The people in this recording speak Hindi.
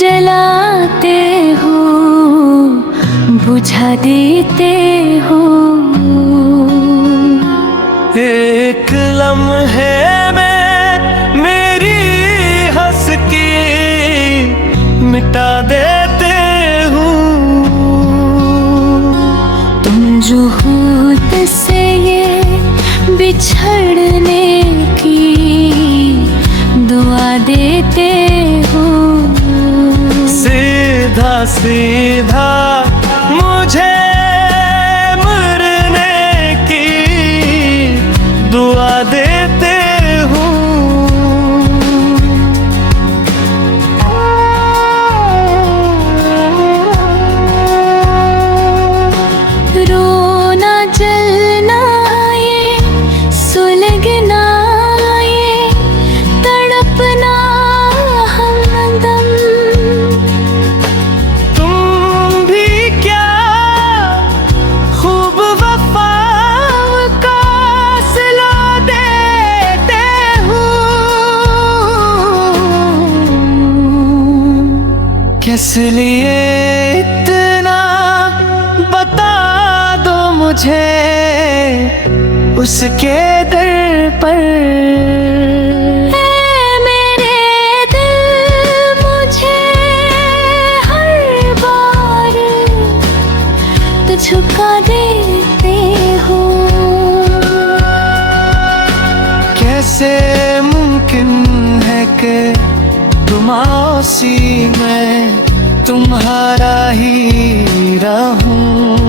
जलाते हो, बुझा देते हो। एक लम्हे में मेरी हंस की मिटा देते हो। तुम जो होत से ये बिछड़ने की दुआ देते हो। सीधा सीधा मुझे मरने की दुआ देते हो। रोना जलना ये सुलगना ये तड़पना हमदम। तुम भी क्या खूब वफा का सिला देते हो। किस लिए इतना बता दो मुझे उसके दर पर। मेरे दिल मुझे हर बार तो झुका देते हो। कैसे मुमकिन है कि तुम आसी मैं तुम्हारा ही रहूं।